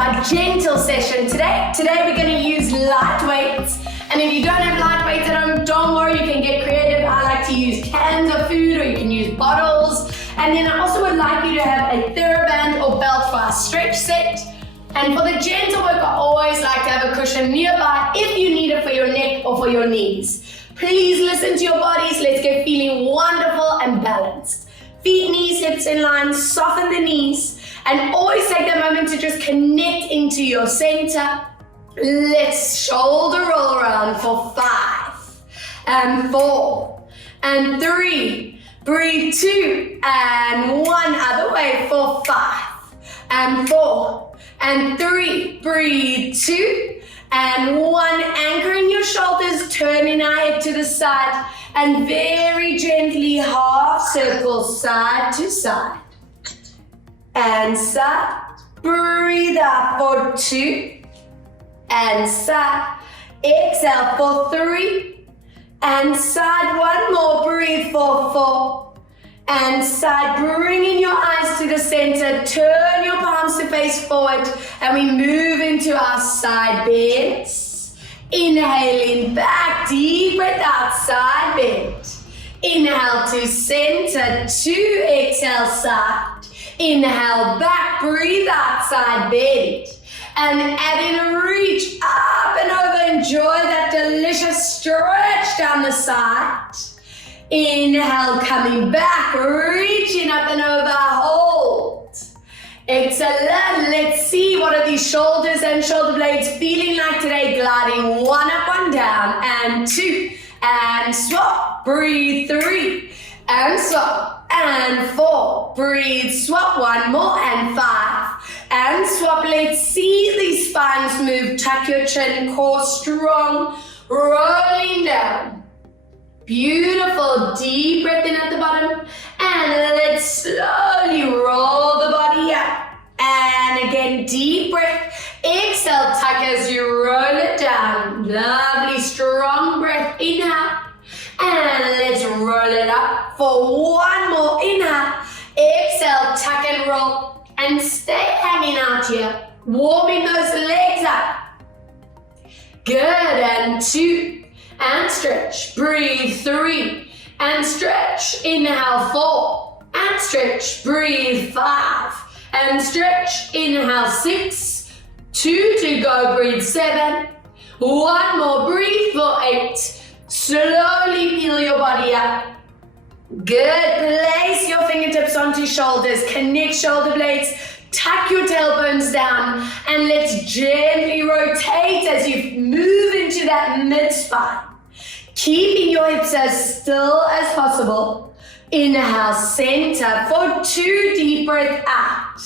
our gentle session today. Today we're going to use light weights. And if you don't have light weights at home, don't worry, you can get creative. I like to use cans of food, or you can use bottles. And then I also would like you to have a Theraband or belt for our stretch set. And for the gentle work, I always like to have a cushion nearby if you need it for your neck or for your knees. Please listen to your bodies. Let's get feeling wonderful and balanced. Feet, knees, hips in line, soften the knees, and always take that moment to just connect into your center. Let's shoulder roll around for 5 and 4 and 3. Breathe 2 and 1 other way for 5 and 4 and 3. Breathe 2 and 1. Anchoring your shoulders, turning our head to the side, and very gently half circle side to side. And side. Breathe out for 2. And side. Exhale for 3. And side. One more. Breathe for 4. And side. Bringing your eyes to the center. Turn your palms to face forward. And we move into our side bends. Inhaling back. Deep breath out. Side bend. Inhale to center. 2. Exhale side. Inhale back. Breathe out. Side bend. And add in a reach up and over. Enjoy that delicious stretch down the side. Inhale, coming back, reaching up and over, hold. Excellent. Let's see what are these shoulders and shoulder blades feeling like today. Gliding 1 up, 1 down, and 2, and swap. Breathe 3, and swap, and 4. Breathe, swap, 1 more, and 5. And swap. Let's see these spines move. Tuck your chin, core strong, rolling down. Beautiful. Deep breath in at the bottom. And let's slowly roll the body up. And again, deep breath. Exhale, tuck as you roll it down. Lovely, strong breath. Inhale. And let's roll it up for 1 more. Inhale. Exhale, tuck and roll. And stay hanging out here, warming those legs up. Good, and 2, and stretch. Breathe 3, and stretch. Inhale 4, and stretch. Breathe 5, and stretch. Inhale 6, 2 to go. Breathe 7, 1 more. Breathe for 8. Slowly peel your body up. Good. Place your fingertips onto shoulders. Connect shoulder blades. Tuck your tailbones down. And let's gently rotate as you move into that mid-spine. Keeping your hips as still as possible. Inhale, center for 2. Deep breath out.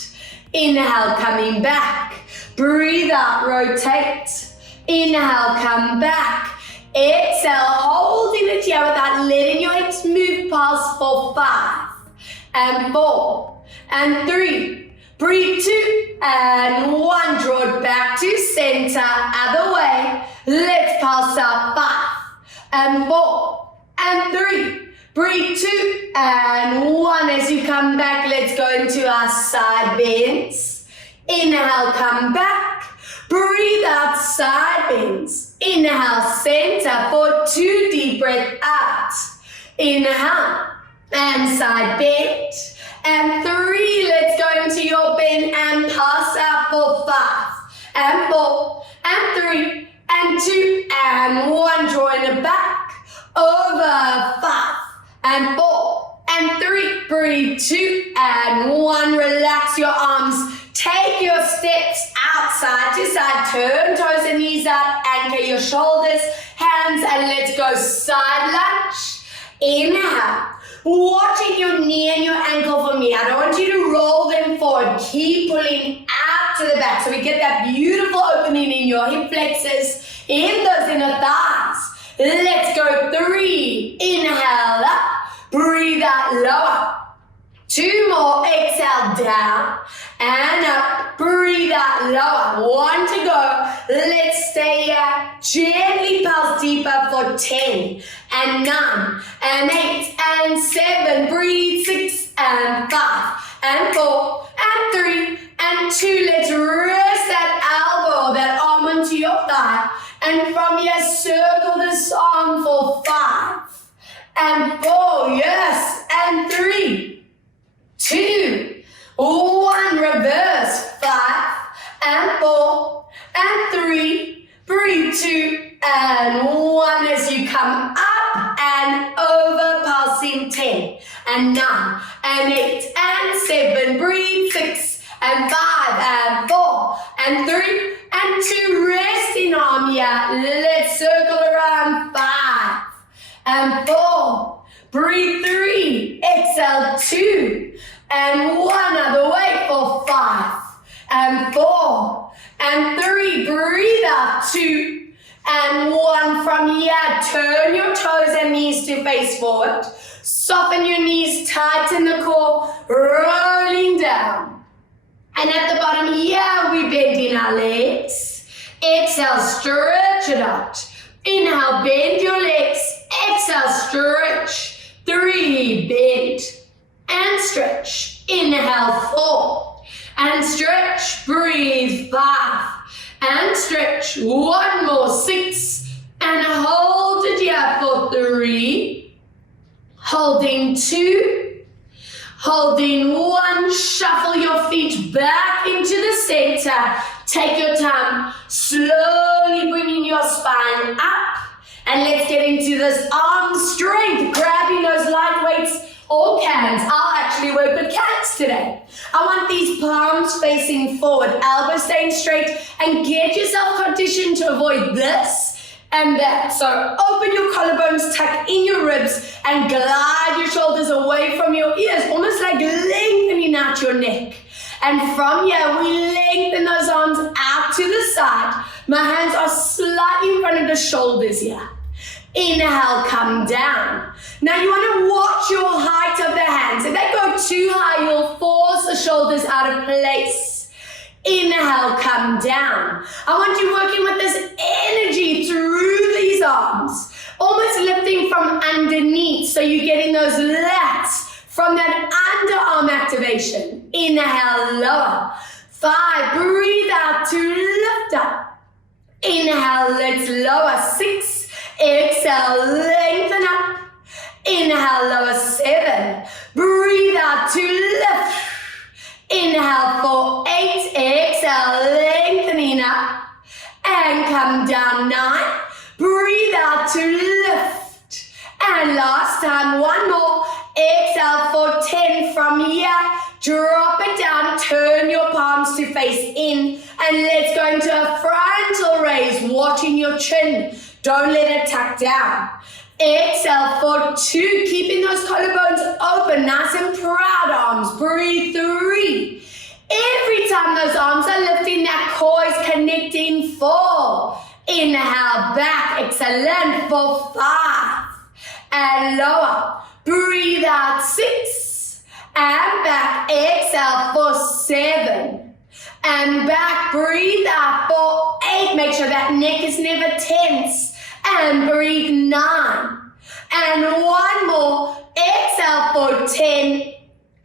Inhale, coming back. Breathe out, rotate. Inhale, come back. Exhale, holding it here without letting your hips move past for 5 and 4 and 3. Breathe 2 and 1. Draw it back to center. Other way. Let's pulse out 5 and 4 and 3. Breathe 2 and 1. As you come back, let's go into our side bends. Inhale, come back. Breathe out, side bends. Inhale, center for 2. Deep breath out. Inhale, and side bend. And 3, let's go into your bend and pass out for 5 and 4 and 3 and 2 and 1. Drawing it back over 5 and 4 and 3. Breathe 2 and 1. Relax your arms. Take your steps out, side to side. Turn toes and knees out. Anchor your shoulders, hands, and let's go side lunge. Inhale. Watching your knee and your ankle for me. I don't want you to roll them forward. Keep pulling out to the back so we get that beautiful opening in your hip flexors, in those inner thighs. Let's go 3. Inhale up. Breathe out lower. 2 more. Exhale down and up. Breathe out lower. 1 to go. Let's stay here. Gently pulse deeper for 10 and 9 and 8 and 7. Breathe 6 and 5 and 4 and 3 and 2. Let's rest that and 8 and 7, breathe, 6 and 5 and 4 and 3 and 2, resting arm here, let's circle around, 5 and 4, breathe, 3, exhale, 2 and 1 other way for 5 and 4 and 3, breathe out, 2 and 1 from here, turn your toes and knees to face forward, soften your knees, tighten the core, rolling down. And at the bottom here, we bend in our legs. Exhale, stretch it out. Inhale, bend your legs. Exhale, stretch. 3, bend and stretch. Inhale, 4 and stretch. Breathe, 5 and stretch. 1 more, 6 and hold it here for 3. Holding 2. Holding 1, shuffle your feet back into the center. Take your time, slowly bringing your spine up. And let's get into this arm strength, grabbing those light weights or cans. I'll actually work with cans today. I want these palms facing forward, elbows staying straight, and get yourself conditioned to avoid this and that. So open your collarbones, tuck in your ribs, and glide your shoulders away from your ears, almost like lengthening out your neck. And from here, we lengthen those arms out to the side. My hands are slightly in front of the shoulders here. Inhale, come down. Now you want to watch your height of the hands. If they go too high, you'll force the shoulders out of place. Inhale, come down. I want you working with this energy through these arms, almost lifting from underneath, so you're getting those lats from that underarm activation. Inhale, lower. 5, breathe out to lift up. Inhale, let's lower. 6, exhale, lengthen up. Inhale, lower. 7, breathe out to lift. Inhale, 4, 8, exhale, lengthening up. And come down, 9, breathe out to lift. And last time, 1 more. Exhale for 10 from here. Drop it down, turn your palms to face in, and let's go into a frontal raise, watching your chin. Don't let it tuck down. Exhale for 2, keeping those collarbones open, nice and proud arms. Breathe, 3. Every time those arms are lifting, that core is connecting. 4. Inhale, back, excellent for 5. And lower. Breathe out, 6, and back, exhale for 7, and back, breathe out for 8, make sure that neck is never tense, and breathe 9, and 1 more, exhale for 10,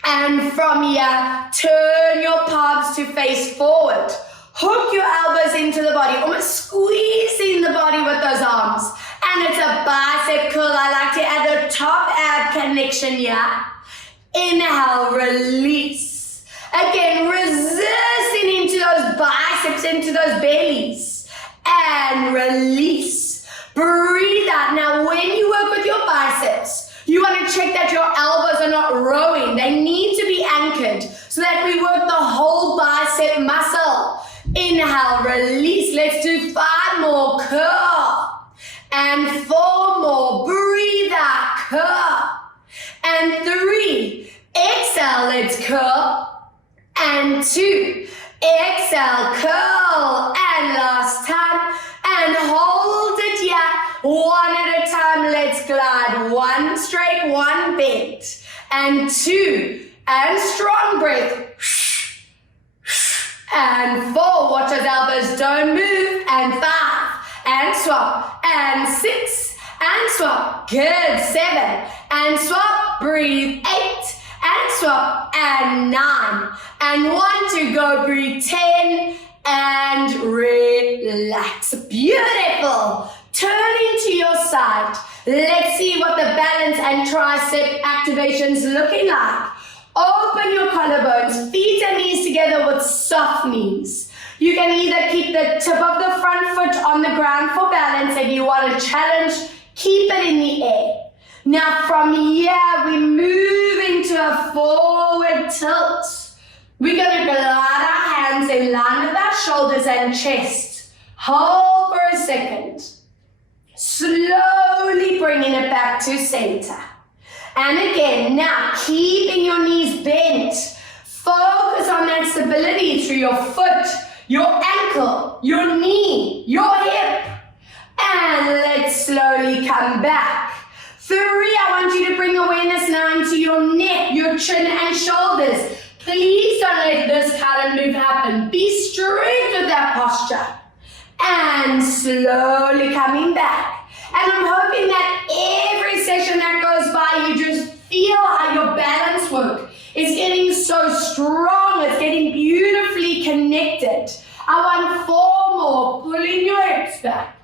and from here, turn your palms to face forward, hook your elbows into the body, almost squeezing the body with those arms. And it's a bicep curl. I like to add a top ab connection here. Inhale, release. Again, resisting into those biceps, into those bellies. And release. Breathe out. Now, when you work with your biceps, you want to check that your elbows are not rowing. They need to be anchored so that we work the whole bicep muscle. Inhale, release. Let's do 5 more. Curl. And 4 more, breathe out, curl. And 3, exhale, let's curl. And 2, exhale, curl. And last time, and hold it here. 1 at a time, let's glide. 1 straight, 1 bend. And 2, and strong breath. And 4, watch those elbows, don't move. And 5. And swap, and 6, and swap, good, 7, and swap, breathe, 8, and swap, and 9, and 1 to go, breathe, 10, and relax, beautiful, turn into your side, let's see what the balance and tricep activation's looking like. Open your collarbones, feet and knees together with soft knees. You can either keep the tip of the front foot on the ground for balance. If you want to challenge, keep it in the air. Now from here, we move into a forward tilt. We're going to glide our hands in line with our shoulders and chest. Hold for a second. Slowly bringing it back to center. And again, now keeping your knees bent. Focus on that stability through your foot, your ankle, your knee, your hip. And let's slowly come back. 3, I want you to bring awareness now into your neck, your chin and shoulders. Please don't let this kind of move happen. Be straight with that posture. And slowly coming back. And I'm hoping that every session that goes by, you just feel how your balance work is getting so strong. It's getting beautifully connected. I want 4 more. Pulling your hips back.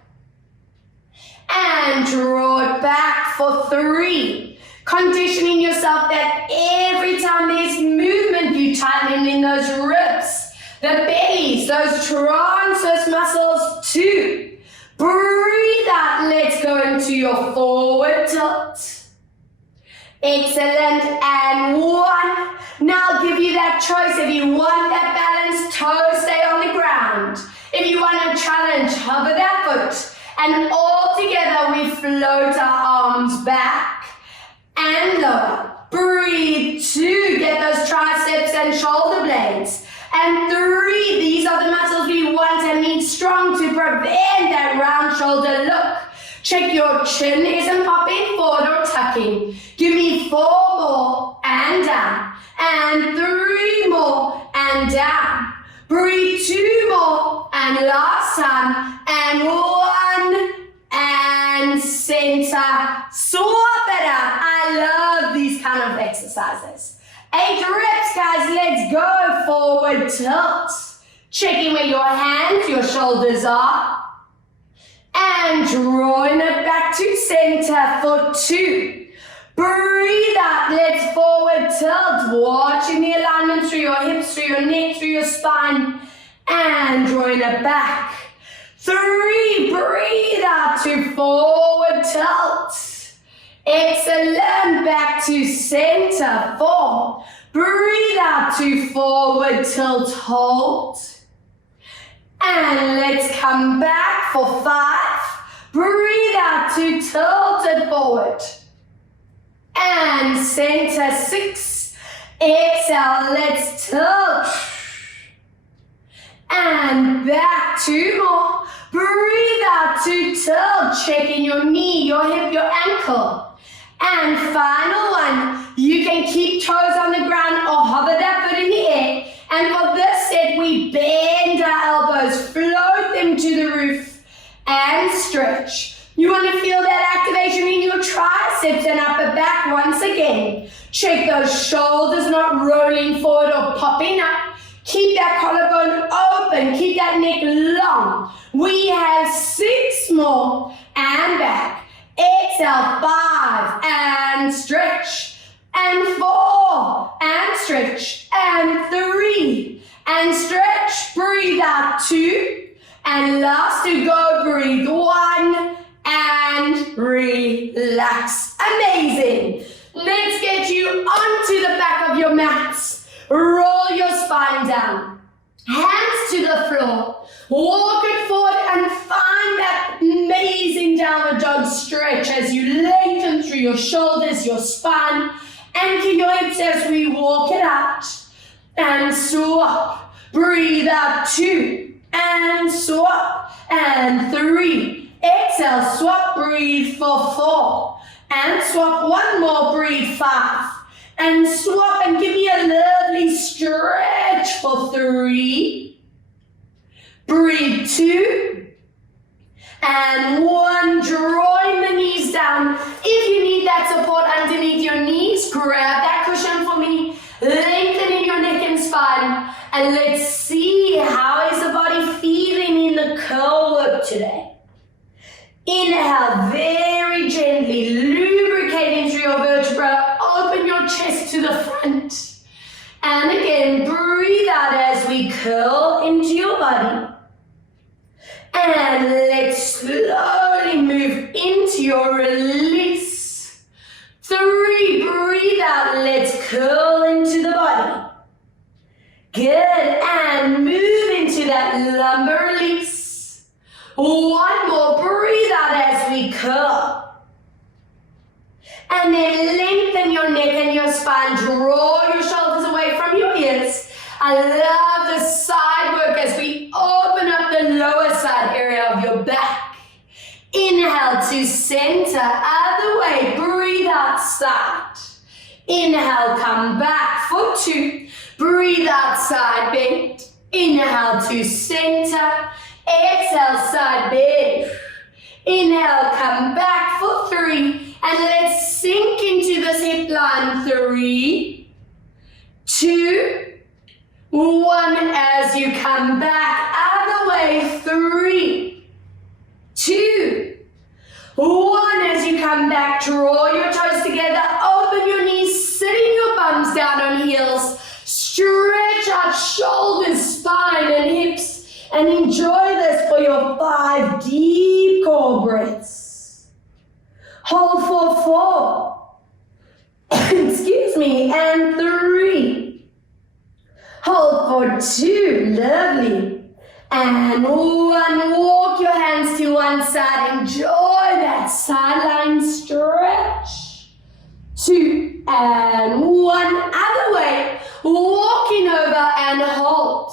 And draw it back for 3. Conditioning yourself that every time there's movement, you tighten in those ribs, the bellies, those transverse muscles. 2. Breathe out. Let's go into your forward tilt. Excellent. And 1. Now I'll give you that choice. If you want that balance, toes stay on the ground. If you want a challenge, hover that foot. And all together we float our arms back and lower. Breathe. 2, get those triceps and shoulder blades. And 3, these are the muscles we want and need strong to prevent that round shoulder look. Check your chin isn't popping forward or tucking. Give me 4 more and down. And 3 more and down. Breathe. 2 more and last time. And 1 and center. Swap it out. I love these kind of exercises. 8 reps, guys. Let's go. Forward tilt. Checking where your hands, your shoulders are. And drawing it back to center for 2. Breathe out. Let's forward tilt. Watching the alignment through your hips, through your neck, through your spine. And drawing it back. 3. Breathe out to forward tilt. Excellent. Back to center. 4. Breathe out to forward tilt. Hold. And let's come back for 5. Breathe out to tilt it forward. And center. 6. Exhale. Let's tilt. And back. 2 more. Breathe out to tilt. Checking your knee, your hip, your ankle. And final one. You can keep toes on the ground or hover that foot in the air. And for this set, we bend our elbows, float them to the roof, and stretch. You want to feel that activation in your triceps and upper back once again. Check those shoulders not rolling forward or popping up. Keep that collarbone open, keep that neck long. We have 6 more, and back. Exhale, 5, and stretch. And 4, and stretch. And 3, and stretch. Breathe out. 2, and last to go. Breathe. 1, and relax. Amazing. Let's get you onto the back of your mats. Roll your spine down. Hands to the floor. Walk it forward and find that amazing downward dog stretch as you lengthen through your shoulders, your spine. Anchor your hips as we walk it out. And swap. Breathe out. 2. And swap. And 3. Exhale. Swap. Breathe for 4. And swap. 1 more. Breathe. 5. And swap and give me a lovely stretch for 3. Breathe. 2. And 1. Drawing the knees down. If you need that support underneath your knees, grab that cushion for me. Lengthening your neck and spine. And let's see, how is the body feeling in the curl work today? Inhale very gently, lubricating through your vertebra. Open your chest to the front. And again, breathe out as we curl into your body. And let's slowly move into your release. 3, breathe breathe out. Let's curl into the body. Good, and move into that lumbar release. One more, breathe out as we curl. And then lengthen your neck and your spine, draw your shoulders away from your ears. I love the side work as we open up the lower side area of your back. Inhale to center, other way, breathe out side. Inhale, come back for 2. Breathe out, side bend. Inhale to center. Exhale, side bend. Inhale, come back for 3. And let's sink into this hip line. 3, 2, 1. As you come back, other way. 3, 2, 1. As you come back, draw your toes together. Open your knees, sitting your bums down on heels. Stretch out shoulders, spine, and hips, and enjoy this for your 5 deep core breaths. Hold for 4. Excuse me, and 3. Hold for 2, lovely. And 1, walk your hands to one side, enjoy that sideline stretch. 2, and 1, other way. Walking over and hold.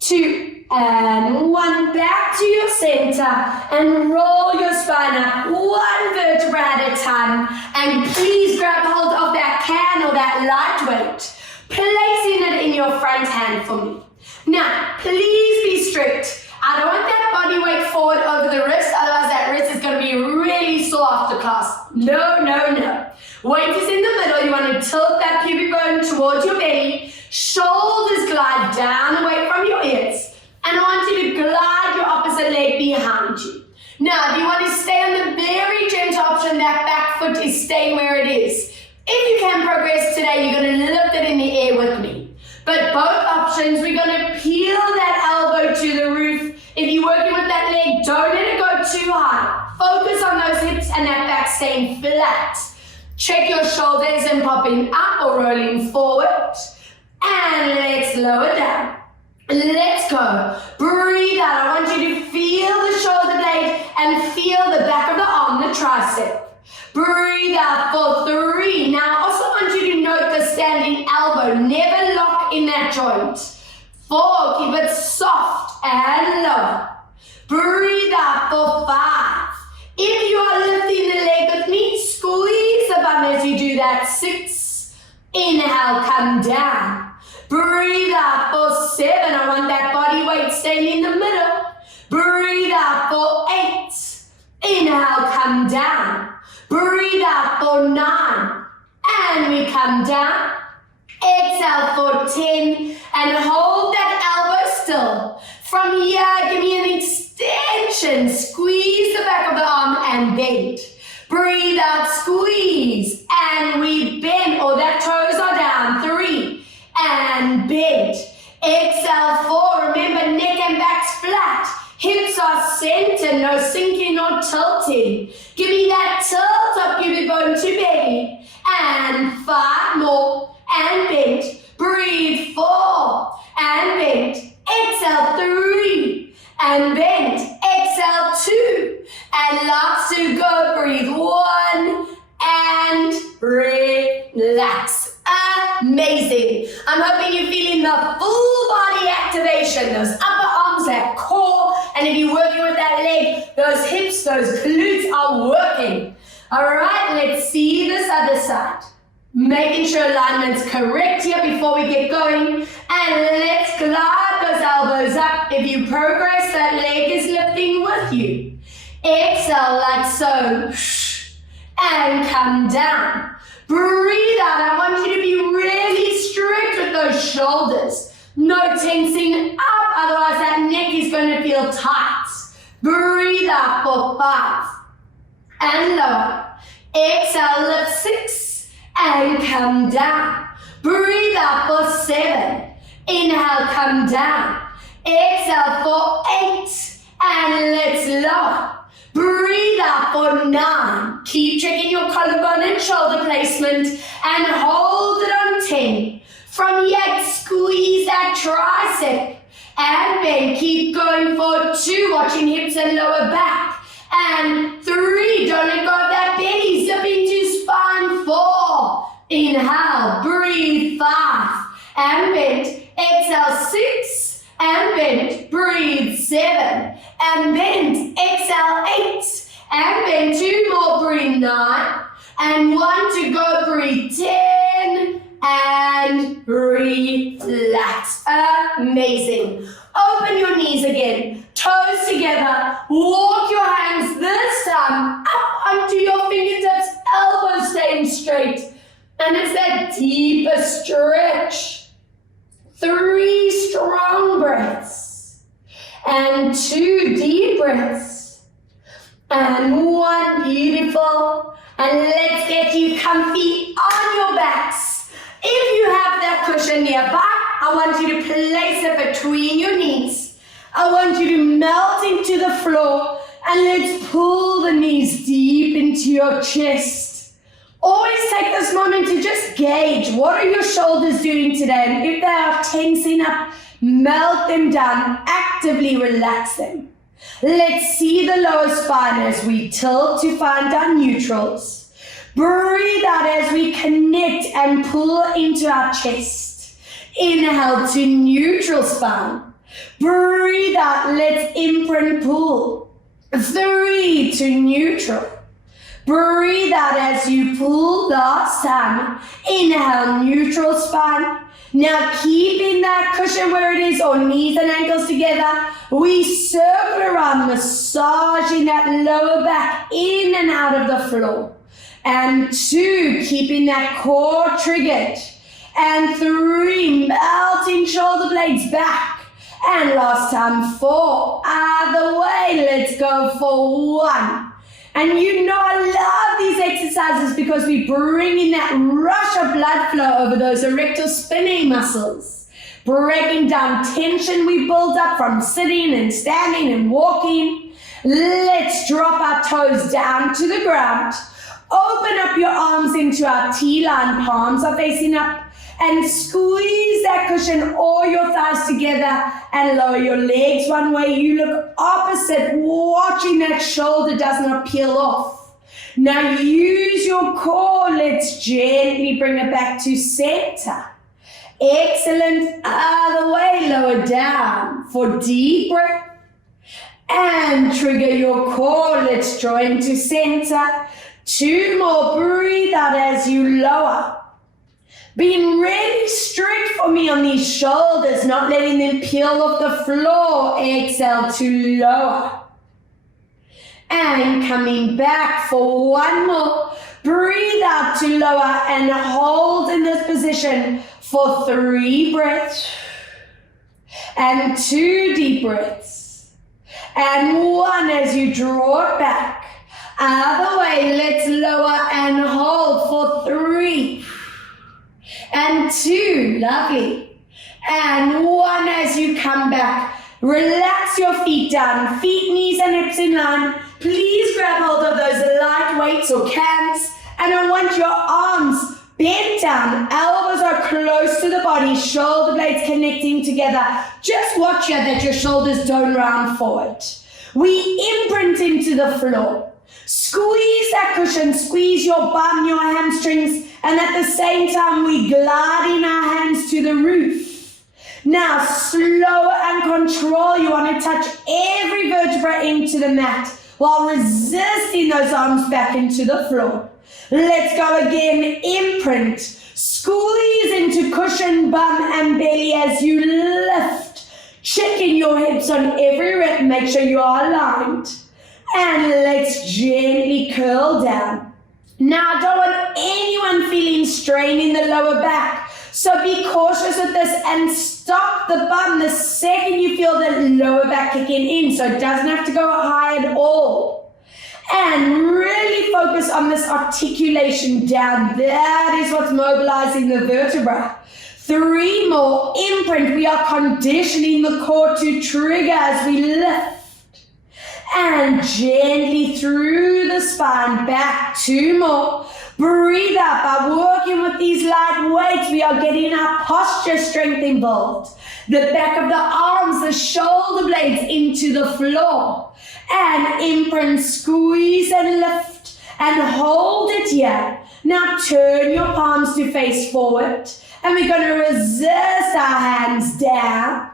2, and 1, back to your center and roll your spine up 1 vertebra at a time. And please grab hold of that can or that lightweight, placing it in your front hand for me. Now, please be strict. I don't want that body weight forward over the wrist, otherwise that wrist is going to be really sore after class. No, no, no. Weight is in the middle. You want to tilt that pubic bone towards your belly. Shoulders glide down away from your ears. And I want you to glide your opposite leg behind you. Now, if you want to stay on the very gentle option, that back foot is staying where it is. If you can progress today, you're going to lift it in the air with me. But both options, we're going to peel that elbow to the roof. If you're working with that leg, don't let it go too high. Focus on those hips and that back staying flat. Check your shoulders and popping up or rolling forward. And let's lower down. Let's go. Breathe out. I want you to feel the shoulder blade and feel the back of the arm, the tricep. Breathe out for 3. Now, I also want you to note the standing elbow. Never lock in that joint. 4. Keep it soft and low. Breathe out for 5. If you are lifting the leg with me, squeeze the bum as you do that. 6. Inhale, come down. Breathe out for 7. I want that body weight staying in the middle. Breathe out for 8. Inhale, come down. Breathe out for 9. And we come down. Exhale for 10. And hold that elbow still. From here, give me an extension. Squeeze the back of the arm and bend. Breathe out, squeeze. And we bend. Oh, that toes are down. 3. And bend. Exhale 4. Remember, neck and back's flat. Hips are centered, no sinking or tilting. Give me that tilt of pubic bone to belly. And 5 more. And bend. Breathe 4. And bend. Exhale 3. And bend. Exhale 2. And last 2, go. Breathe 1. And relax. Amazing. I'm hoping you're feeling the full body activation. Those upper arms, that core. And if you're working with that leg, those hips, those glutes are working. All right, let's see this other side. Making sure alignment's correct here before we get going. And let's glide those elbows up. If you progress, that leg is lifting with you. Exhale like so. And come down. Breathe out. I want you to be really strict with those shoulders. No tensing up, otherwise that neck is going to feel tight. Breathe out for 5. And lower. Exhale, lift 6. And come down. Breathe out for 7. Inhale, come down. Exhale for 8. And let's lower. Breathe out for 9. Keep checking your collarbone and shoulder placement and hold it on 10. From here, squeeze that tricep and bend. Keep going for 2, watching hips and lower back. And 3, don't let go of that belly. Zip into spine. 4, inhale, breathe. 5, and bend. Exhale, 6, and bend. Breathe. 7, and bend. Exhale, 8, and bend. 2 more, breathe. 9, and 1 to go, breathe. 10, and relax. Amazing. Open your knees again, toes together, walk your hands this time up onto your fingertips, elbows staying straight. And it's that deeper stretch. 3 strong breaths, and 2 deep breaths, and 1 beautiful. And let's get you comfy on your backs. If you have that cushion nearby, I want you to place it between your knees. I want you to melt into the floor, and let's pull the knees deep into your chest. Always take this moment to just gauge, what are your shoulders doing today? And if they are tensing up, melt them down, actively relax them. Let's see the lower spine as we tilt to find our neutrals. Breathe out as we connect and pull into our chest. Inhale to neutral spine. Breathe out, let's imprint pull. 3 to neutral. Breathe out as you pull last time. Inhale, neutral spine. Now keeping that cushion where it is, or knees and ankles together, we circle around, massaging that lower back in and out of the floor. And 2, keeping that core triggered. And 3, melting shoulder blades back. And last time, 4, other way, let's go for 1. And you know I love these exercises because we bring in that rush of blood flow over those erector spinae muscles, breaking down tension we build up from sitting and standing and walking. Let's drop our toes down to the ground. Open up your arms into our T-line, palms are facing up, and squeeze that cushion or your thighs together and lower your legs one way. You look opposite, watching that shoulder does not peel off. Now use your core. Let's gently bring it back to center. Excellent. Other way, lower down for deep breath. And trigger your core. Let's draw into center. 2 more. Breathe out as you lower. Being really strict for me on these shoulders, not letting them peel off the floor. Exhale to lower. And coming back for 1 more. Breathe out to lower and hold in this position for 3 breaths. And 2 deep breaths. And 1 as you draw it back. Other way, let's lower and hold for 3. And 2, lovely. And 1 as you come back. Relax your feet down, feet, knees and hips in line. Please grab hold of those light weights or cans. And I want your arms bent down, elbows are close to the body, shoulder blades connecting together. Just watch here that your shoulders don't round forward. We imprint into the floor. Squeeze that cushion, squeeze your bum, your hamstrings, and at the same time we glide in our hands to the roof. Now slow and control, you want to touch every vertebra into the mat while resisting those arms back into the floor. Let's go again, imprint, squeeze into cushion, bum and belly as you lift, checking your hips on every rep, make sure you are aligned. And let's gently curl down. Now, I don't want anyone feeling strain in the lower back. So be cautious with this and stop the bum the second you feel the lower back kicking in. So it doesn't have to go high at all. And really focus on this articulation down. That is what's mobilizing the vertebra. 3 more. Imprint. We are conditioning the core to trigger as we lift. And gently through the spine, back 2 more. Breathe out. By working with these light weights, we are getting our posture strength involved. The back of the arms, the shoulder blades into the floor. And imprint, squeeze and lift and hold it here. Now turn your palms to face forward. And we're going to resist our hands down.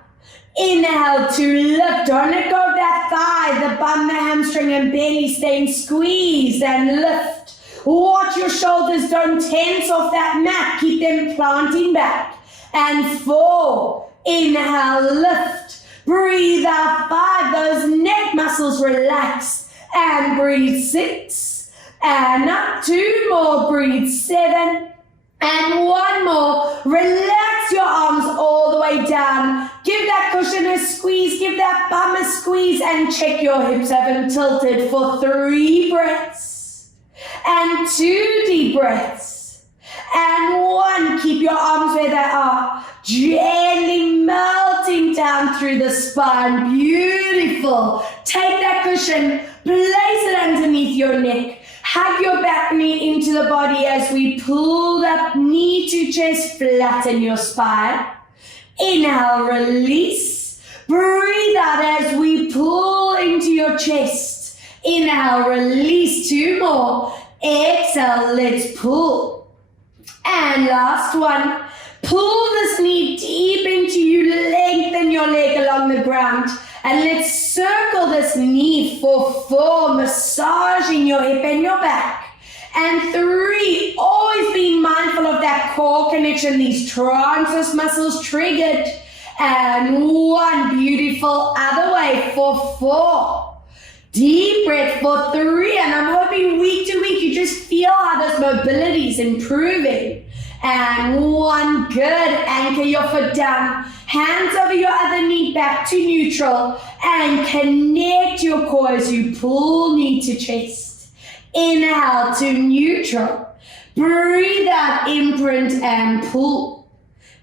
Inhale to lift. Don't let go of that thigh, the bum, the hamstring and belly staying squeezed and lift. Watch your shoulders don't tense off that mat. Keep them planting back. And 4. Inhale, lift. Breathe out 5. Those neck muscles relax. And breathe 6. And up 2 more. Breathe 7. And 1 more. Relax your arms all the way down. Give that cushion a squeeze. Give that bum a squeeze. And check your hips haven't tilted for 3 breaths. And 2 deep breaths. And 1. Keep your arms where they are. Gently melting down through the spine. Beautiful. Take that cushion. Place it underneath your neck. Hug your back knee into the body as we pull up knee to chest, flatten your spine. Inhale, release. Breathe out as we pull into your chest. Inhale, release. 2 more. Exhale, let's pull. And last one. Pull this knee deep into you. Lengthen your leg along the ground. And let's circle this knee for 4, massaging your hip and your back. And 3, always being mindful of that core connection, these transverse muscles triggered. And 1, beautiful, other way for 4. Deep breath for 3, and I'm hoping week to week you just feel how this mobility is improving. And 1, good. Anchor your foot down. Hands over your other knee back to neutral. And connect your core as you pull knee to chest. Inhale to neutral. Breathe out, imprint and pull.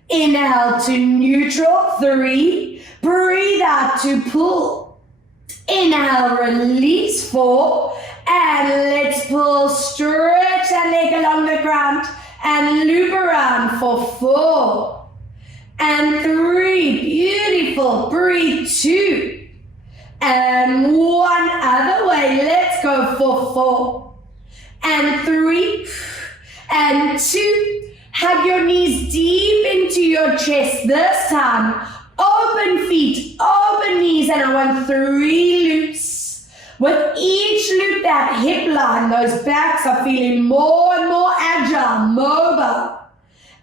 Inhale to neutral. 3. Breathe out to pull. Inhale, release. 4. And let's pull. Stretch that leg along the ground. And loop around for 4 and 3, beautiful, breathe 2 and 1, other way, let's go for 4 and 3 and 2, hug your knees deep into your chest this time, open feet, open knees, and I want 3 loops. With each loop, that hip line, those backs are feeling more and more agile, mobile.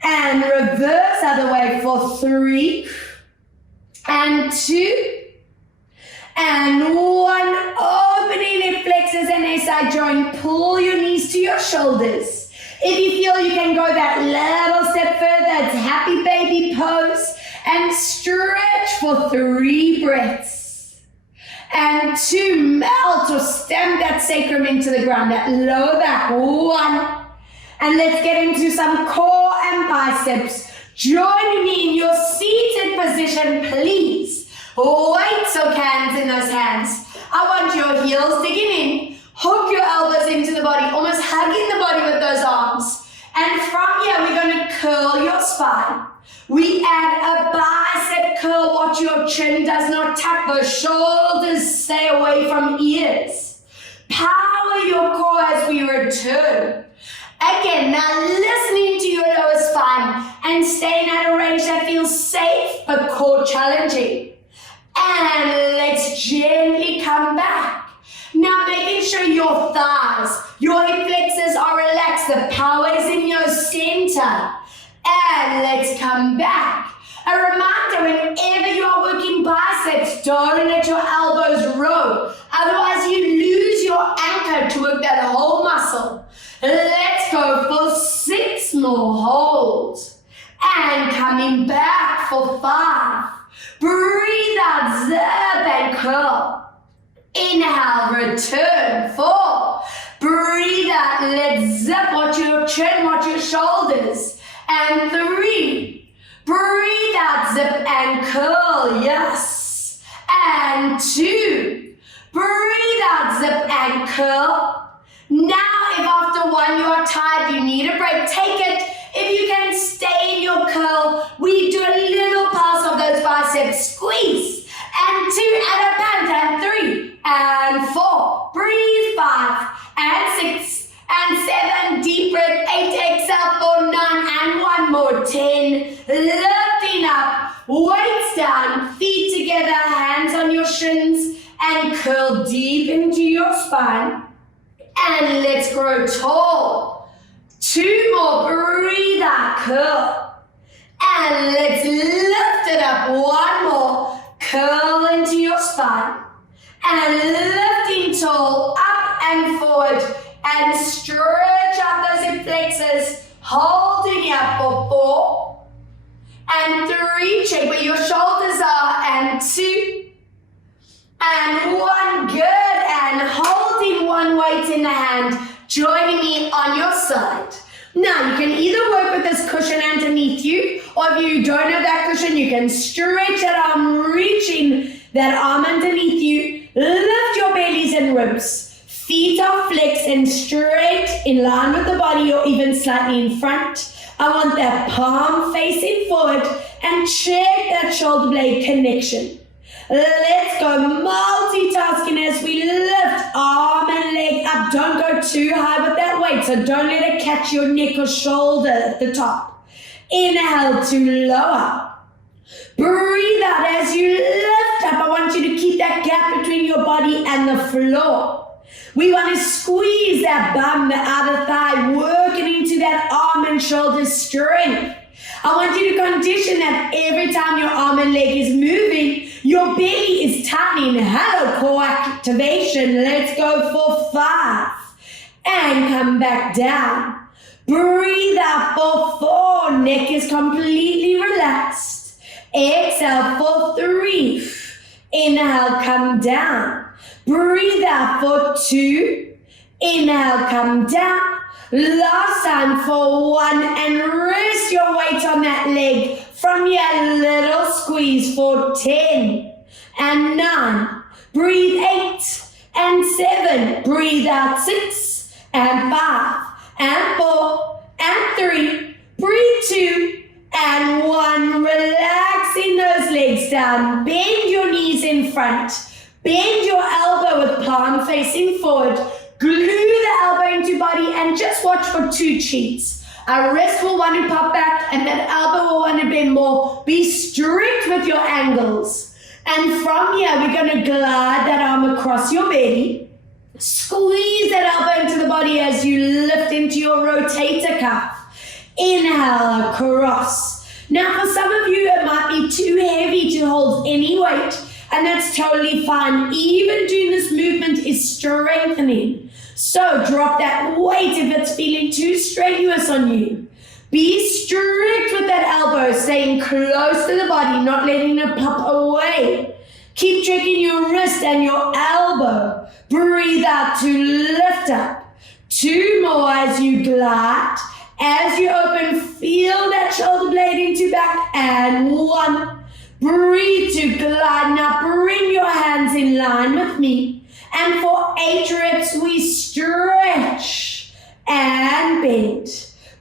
And reverse other way for 3 and 2 and 1. Opening hip flexors and SI joint. Pull your knees to your shoulders. If you feel you can go that little step further, it's happy baby pose. And stretch for 3 breaths. And 2, melt or stamp that sacrum into the ground, that lower back. 1. And let's get into some core and biceps. Join me in your seated position, please. Weights or cans in those hands. I want your heels digging in. Hook your elbows into the body, almost hugging the body with those arms. And from here, we're going to curl your spine. We add a bicep curl. Watch your chin does not tuck. Those shoulders stay away from ears. Power your core as we return. Again, now listening to your lower spine and staying at a range that feels safe but core challenging. And let's gently come back. Now making sure your thighs, your hip flexors are relaxed. The power is in your center. And let's come back. A reminder, whenever you are working biceps, don't let your elbows roll. Otherwise, you lose your anchor to work that whole muscle. Let's go for 6 more holds. And coming back for 5. Breathe out, zip and curl. Inhale, return. 4. Breathe out, let's zip. Watch your chin, watch your shoulders. And 3, breathe out, zip and curl, yes. And 2, breathe zip and curl. Now, if after one you are tired, you need a break, take it. If you can stay in your curl, we do a little pulse of those biceps, squeeze, and 2, Theraband, and 3, and 4, breathe, 5, and 6, and 7, deep breath, 8, exhale, 4, 9, and 1 more, 10, lifting up, weights down, feet together, hands on your shins, and curl deep into your spine, and let's grow tall. 2 more, breathe out, curl, and let's lift it up, 1 more, curl into your spine, and lifting tall, up and forward, and stretch out those hip flexors, holding here for 4, and 3, check where your shoulders are, and 2, and 1, good, and holding one weight in the hand, joining me on your side. Now, you can either work with this cushion underneath you, or if you don't have that cushion, you can stretch that arm, reaching that arm underneath you, lift your bellies and ribs. Feet are flexed and straight in line with the body or even slightly in front. I want that palm facing forward and check that shoulder blade connection. Let's go multitasking as we lift arm and leg up. Don't go too high with that weight, so don't let it catch your neck or shoulder at the top. Inhale to lower. Breathe out as you lift up. I want you to keep that gap between your body and the floor. We want to squeeze that bum, the outer thigh, working into that arm and shoulder strength. I want you to condition that every time your arm and leg is moving, your belly is tightening. Hello, core activation. Let's go for 5. And come back down. Breathe out for 4. Neck is completely relaxed. Exhale for 3. Inhale, come down. Breathe out for 2. Inhale, come down. Last time for 1, and rest your weight on that leg. From your little squeeze for 10 and 9. Breathe 8 and 7. Breathe out 6 and 5 and 4 and 3. Breathe 2 and 1. Relaxing those legs down. Bend your knees in front. Bend your elbow with palm facing forward. Glue the elbow into body and just watch for 2 cheats. Our wrist will want to pop back and that elbow will want to bend more. Be strict with your angles. And from here, we're going to glide that arm across your belly. Squeeze that elbow into the body as you lift into your rotator cuff. Inhale, across. Now, for some of you, it might be too heavy to hold any weight. And that's totally fine. Even doing this movement is strengthening. So drop that weight if it's feeling too strenuous on you. Be strict with that elbow, staying close to the body, not letting it pop away. Keep checking your wrist and your elbow. Breathe out to lift up. 2 more as you glide. As you open, feel that shoulder blade into back. And 1. Breathe to glide. Now bring your hands in line with me. And for 8 reps, we stretch and bend.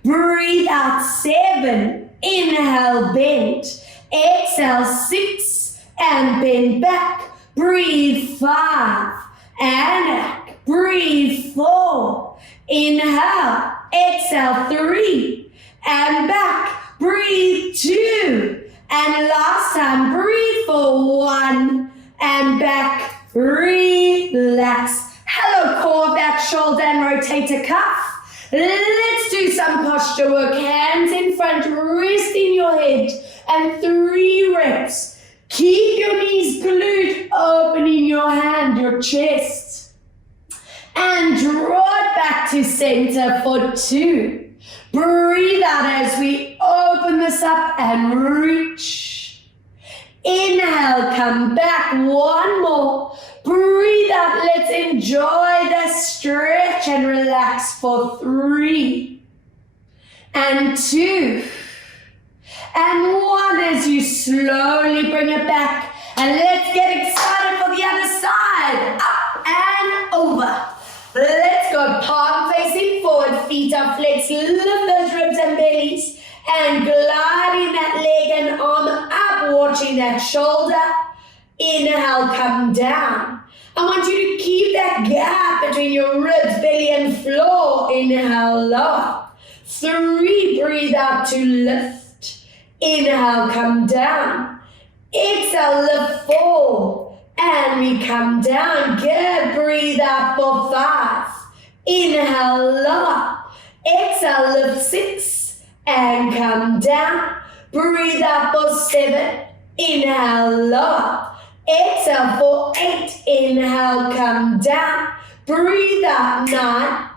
Breathe out 7. Inhale, bend. Exhale 6 and bend back. Breathe 5 and back. Breathe 4. Inhale. Exhale 3 and back. Breathe 2. And last time, breathe for 1 and back. Relax. Hello, core, back, shoulder, and rotator cuff. Let's do some posture work. Hands in front, resting your head. And 3 reps. Keep your knees glued, opening your hand, your chest. And draw it back to center for 2. Breathe out as we open this up and reach. Inhale, come back. 1 more. Breathe out. Let's enjoy the stretch and relax for 3 and 2 and 1 as you slowly bring it back. And let's get excited for the other side. Up and up. Let's lift those ribs and bellies and gliding that leg and arm up, watching that shoulder. Inhale, come down. I want you to keep that gap between your ribs, belly and floor. Inhale, lower. 3, breathe out to lift. Inhale, come down. Exhale, lift 4. And we come down. Good. Breathe out for 5. Inhale, lower. Exhale, lift 6. And come down. Breathe out for 7. Inhale, lower. Exhale for 8. Inhale, come down. Breathe out 9.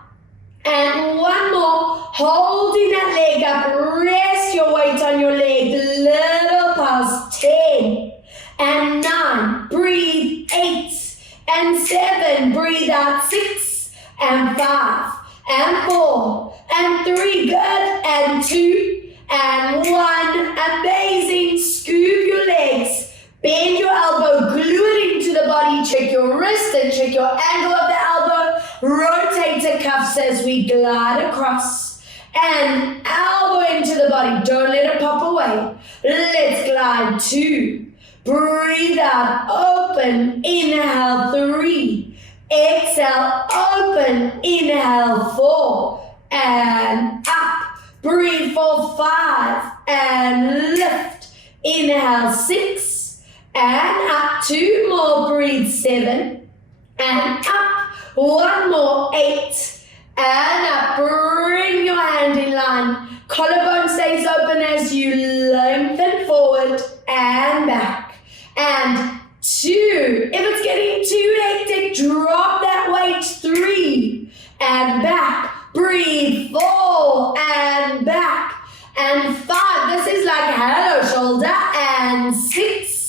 And one more. Holding that leg up. Rest your weight on your leg. Little pause. 10. And 9. Breathe. 8. And 7. Breathe out. 6. And 5. And 4. And 3. Good. And 2. And 1. Amazing. Scoop your legs. Bend your elbow, glue it into the body, check your wrist and check your angle of the elbow. Rotate the cuffs as we glide across. And elbow into the body, don't let it pop away. Let's glide 2. Breathe out, open, inhale 3. Exhale, open, inhale 4. And up, breathe for 5. And lift, inhale 6. And up, 2 more, breathe 7, and up, 1 more, 8, and up, bring your hand in line, collarbone stays open as you lengthen forward and back, and 2, if it's getting too hectic, drop that weight, 3, and back, breathe, 4, and back, and 5, this is like hello shoulder, and 6,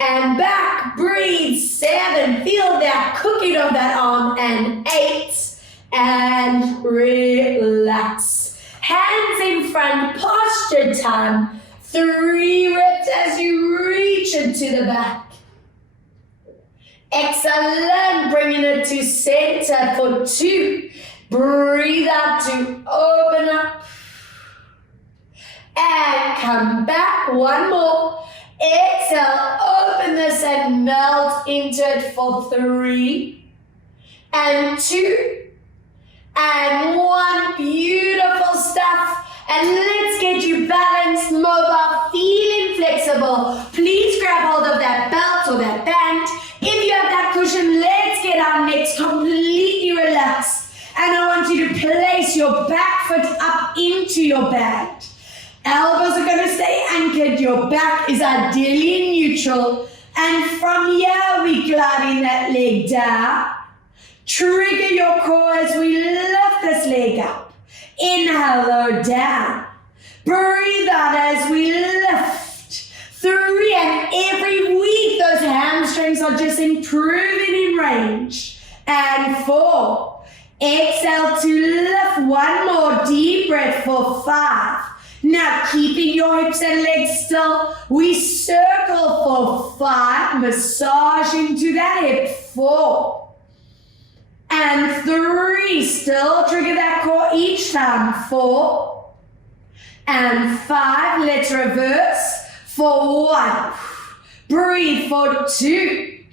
and back, breathe, 7, feel that cooking of that arm, and 8, and relax. Hands in front, posture time, 3 reps as you reach into the back. Excellent, bringing it to center for 2. Breathe out to open up. And come back, 1 more. Exhale, open this and melt into it for 3, and 2, and 1. Beautiful stuff. And let's get you balanced, mobile, feeling flexible. Please grab hold of that belt or that band. If you have that cushion, let's get our necks completely relaxed. And I want you to place your back foot up into your band. Elbows are going to stay anchored. Your back is ideally in neutral. And from here, we gliding that leg down. Trigger your core as we lift this leg up. Inhale, low down. Breathe out as we lift. 3, and every week, those hamstrings are just improving in range. And 4. Exhale to lift. 1 more deep breath for 5. Now, keeping your hips and legs still, we circle for 5, massaging to that hip, 4. And 3, still trigger that core each time, 4. And 5, let's reverse, for 1. Breathe for 2.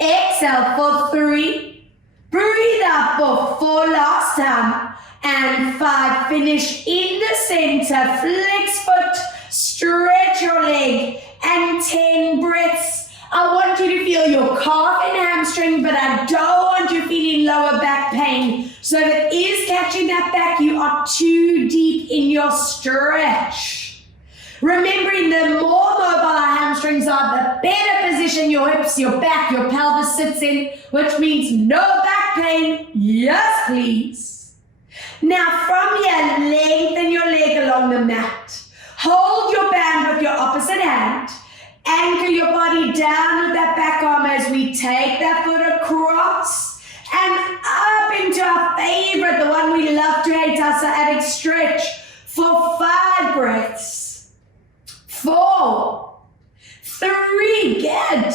Exhale for 3. Breathe out for 4 last time. And 5, finish in the center, flex foot, stretch your leg, and 10 breaths. I want you to feel your calf and hamstring, but I don't want you feeling lower back pain. So if it is catching that back, you are too deep in your stretch. Remembering the more mobile our hamstrings are, the better position your hips, your back, your pelvis sits in, which means no back pain. Yes, please. Now from here, lengthen your leg along the mat. Hold your band with your opposite hand. Anchor your body down with that back arm as we take that foot across and up into our favorite, the one we love to hate, our sciatic stretch for 5 breaths. 4, 3, good.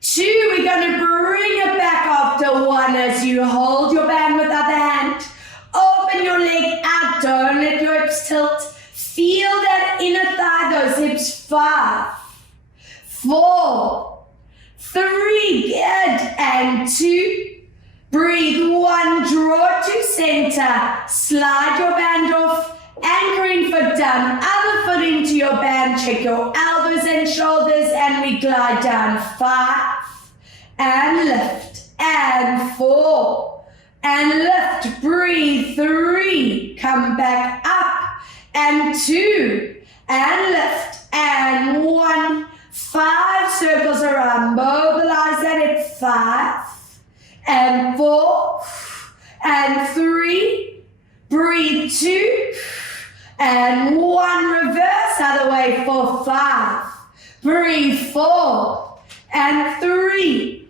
2, we're going to bring it back after 1 as you hold your band with other hand. Open your leg out, don't 5, 4, 3, good, and 2. Breathe 1, draw to center, slide your band off, anchoring foot down, other foot into your band, check your elbows and shoulders, and we glide down. 5, and lift, and 4, and lift, breathe, 3, come back up, and 2, and lift, and 1, 5 circles around, mobilize that at 5, and 4, and 3, breathe 2, and 1, reverse other way for 5, breathe 4, and 3,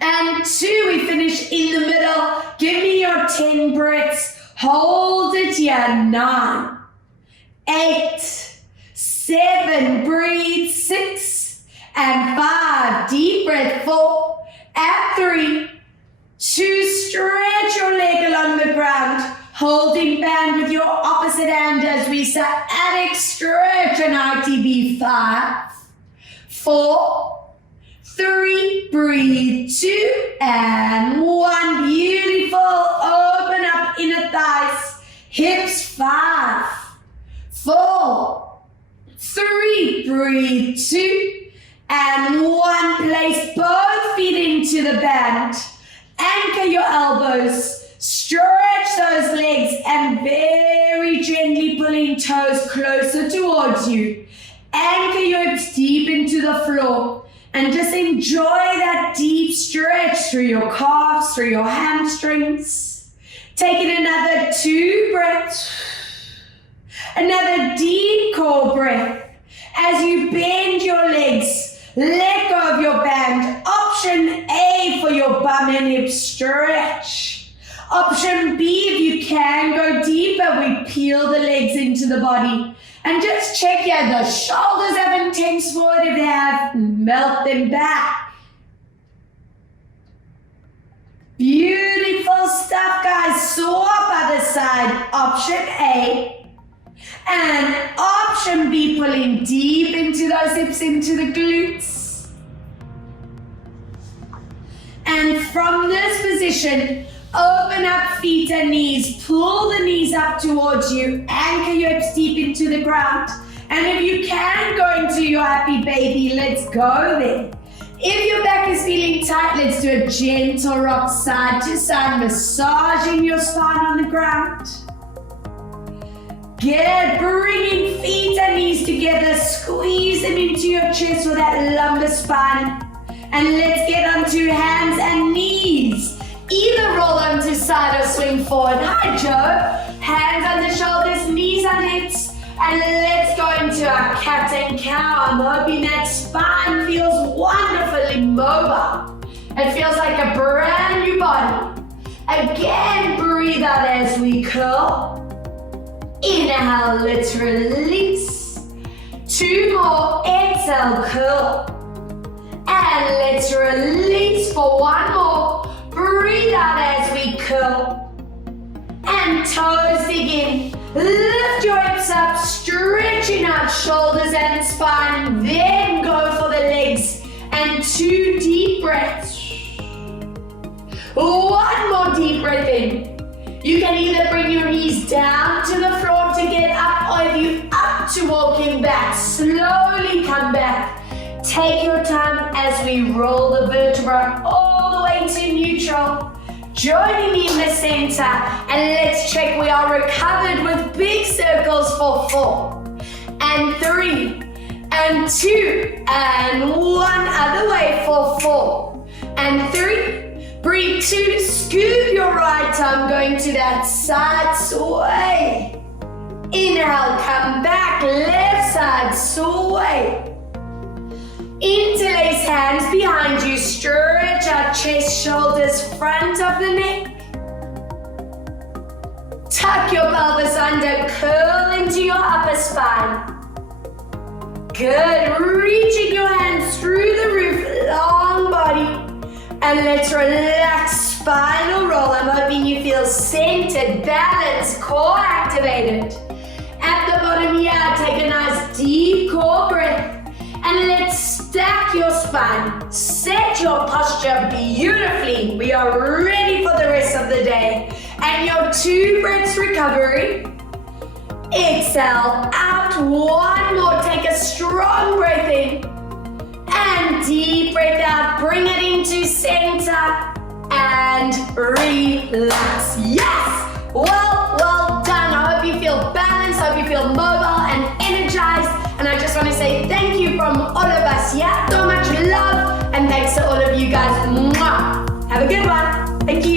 and 2, we finish in the middle, give me your 10 breaths, hold it here, 9, 8, 7, breathe 6, and 5, deep breath 4, and 3, 2, stretch your leg along the ground, holding band with your opposite hand as we sciatic stretch an ITB. 5, 4, 3, breathe 2, and 1, beautiful, open up inner thighs, hips. 5, 4, 3, breathe 2, and 1, place both feet into the band. Anchor your elbows, stretch those legs, and very gently pulling toes closer towards you. Anchor your hips deep into the floor and just enjoy that deep stretch through your calves, through your hamstrings. Take it another 2 breaths. Another deep core breath. As you bend your legs, let go of your band. Option A for your bum and hip stretch. Option B, if you can go deeper, we peel the legs into the body. And just check here, the shoulders haven't tensed forward. If they have, melt them back. Beautiful stuff, guys. Swap other side. Option A. And option B, pulling deep into those hips, into the glutes. And from this position, open up feet and knees. Pull the knees up towards you. Anchor your hips deep into the ground. And if you can go into your happy baby, let's go there. If your back is feeling tight, let's do a gentle rock side to side, massaging your spine on the ground. Good, bringing feet and knees together, squeeze them into your chest for that lumbar spine. And let's get onto hands and knees. Either roll them to side or swing forward. Hi, Joe. Hands on the shoulders, knees on hips. And let's go into our cat and cow. I'm hoping that spine feels wonderfully mobile. It feels like a brand new body. Again, breathe out as we curl. Inhale, let's release. 2 more, exhale, curl. And let's release for 1 more. Breathe out as we curl. And toes dig in. Lift your hips up, stretching out shoulders and spine. Then go for the legs. And 2 deep breaths. 1 more deep breath in. You can either bring your knees down to the floor to get up, or if you up to walking back, slowly come back. Take your time as we roll the vertebra all the way to neutral. Joining me in the center, and let's check we are recovered with big circles for 4, and 3, and 2, and 1 other way for 4, and 3. Breathe 2, scoop your right arm going to that side sway. Inhale, come back, left side sway. Interlace hands behind you, stretch out chest, shoulders, front of the neck. Tuck your pelvis under, curl into your upper spine. Good, reaching your hands through the roof, long body. And let's relax, spinal roll. I'm hoping you feel centered, balanced, core activated. At the bottom, bottom here, take a nice deep core breath. And let's stack your spine. Set your posture beautifully. We are ready for the rest of the day. And your 2 breaths recovery. Exhale out. One more. Take a strong breath in. And deep breath out. Bring it into center. And relax. Yes! Well done. I hope you feel balanced. I hope you feel mobile and energized. And I just want to say thank you from all of us. Yeah, so much love. And thanks to all of you guys. Mwah. Have a good one. Thank you.